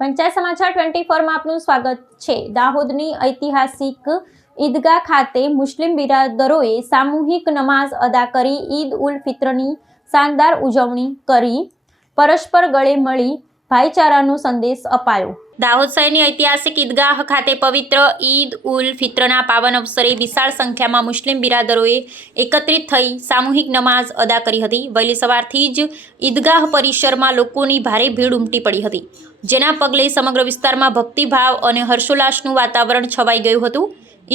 પંચાયત સમાચાર 24 માં આપનું સ્વાગત છે। દાહોદની ઐતિહાસિક ઈદગાહ ખાતે મુસ્લિમ બિરાદરોએ સામૂહિક નમાઝ અદા કરી ઈદ ઉલ ફિત્રની શાનદાર ઉજવણી કરી પરસ્પર ગળે મળી ભાઈચારાનો સંદેશ અપાયો। દાહોદ શહેરની ઐતિહાસિક ઈદગાહ ખાતે પવિત્ર ઈદ ઉલ ફિત્રના પાવન અવસરે વિશાળ સંખ્યામાં મુસ્લિમ બિરાદરોએ એકત્રિત થઈ સામૂહિક નમાઝ અદા કરી હતી। વહેલી સવારથી જ ઈદગાહ પરિસરમાં લોકોની ભારે ભીડ ઉમટી પડી હતી, જેના પગલે સમગ્ર વિસ્તારમાં ભક્તિભાવ અને હર્ષોલ્લાસનું વાતાવરણ છવાઈ ગયું હતું।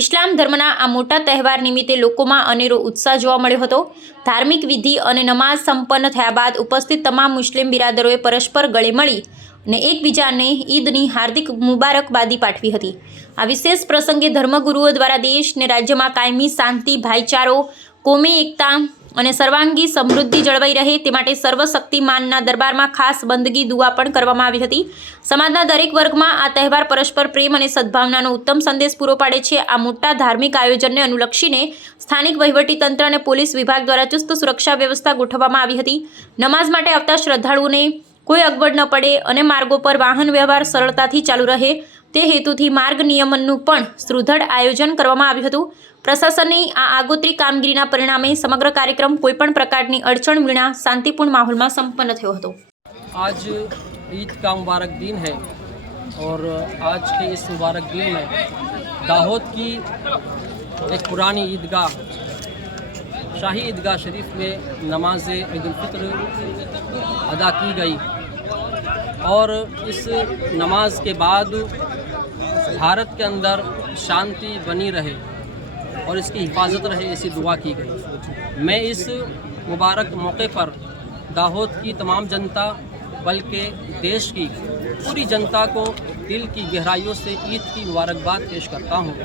ઇસ્લામ ધર્મના આ મોટા તહેવાર નિમિત્તે લોકોમાં અનેરો ઉત્સાહ જોવા મળ્યો હતો। ધાર્મિક વિધિ અને નમાઝ સંપન્ન થયા બાદ ઉપસ્થિત તમામ મુસ્લિમ બિરાદરોએ પરસ્પર ગળે મળી અને એકબીજાને ઈદની હાર્દિક મુબારકબાદી પાઠવી હતી। આ વિશેષ પ્રસંગે ધર્મગુરુઓ દ્વારા દેશ અને રાજ્યમાં કાયમી શાંતિ, ભાઈચારો, કોમી એકતા અને સર્વાંગી સમૃદ્ધિ જળવાઈ રહે તે માટે સર્વશક્તિમાનના દરબારમાં ખાસ બંદગી દુઆ પણ કરવામાં આવી હતી। સમાજના દરેક વર્ગમાં આ તહેવાર પરસ્પર પ્રેમ અને સદભાવનાનો ઉત્તમ સંદેશ પૂરો પાડે છે। આ મોટા ધાર્મિક આયોજનને અનુલક્ષીને સ્થાનિક વહીવટીતંત્ર અને પોલીસ વિભાગ દ્વારા ચુસ્ત સુરક્ષા વ્યવસ્થા ગોઠવવામાં આવી હતી। નમાઝ માટે આવતા શ્રદ્ધાળુઓને કોઈ અગવડ ન પડે અને માર્ગો પર વાહન વ્યવહાર સરળતાથી ચાલુ રહે તે હેતુથી માર્ગ નિયમનનું પણ સુદૃઢ આયોજન કરવામાં આવ્યું હતું। પ્રશાસનની આ આગોતરી કામગીરીના પરિણામે સમગ્ર કાર્યક્રમ કોઈપણ પ્રકારની અડચણ વિના શાંતિપૂર્ણ માહોલમાં સંપન્ન થયો હતો। आज ईद का मुबारक दिन है और आज के इस मुबारक दिन में दाहोद की एक पुरानी ईदगाह शाही ईदगाह शरीफ में नमाज ईद उल फित्र अदा की गई और इस नमाज के बाद भारत के अंदर शांति बनी रहे और इसकी हिफाजत रहे ऐसी दुआ की गई। मैं इस मुबारक मौके पर दाहोद की तमाम जनता बल्कि देश की पूरी जनता को दिल की गहराइयों से ईद की मुबारकबाद पेश करता हूँ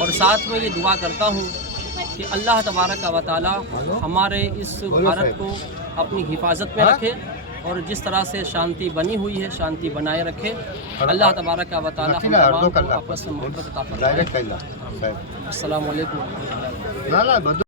और साथ में ये दुआ करता हूँ कि अल्लाह तबारक व तआला हमारे इस भारत को अपनी हिफाजत में रखे और जिस तरह से शांति बनी हुई है शांति बनाए रखे। अल्लाह तबारक व तआला हम तमाम को आपस में मोहब्बत अता फरमाए। अस्सलाम वालेकुम।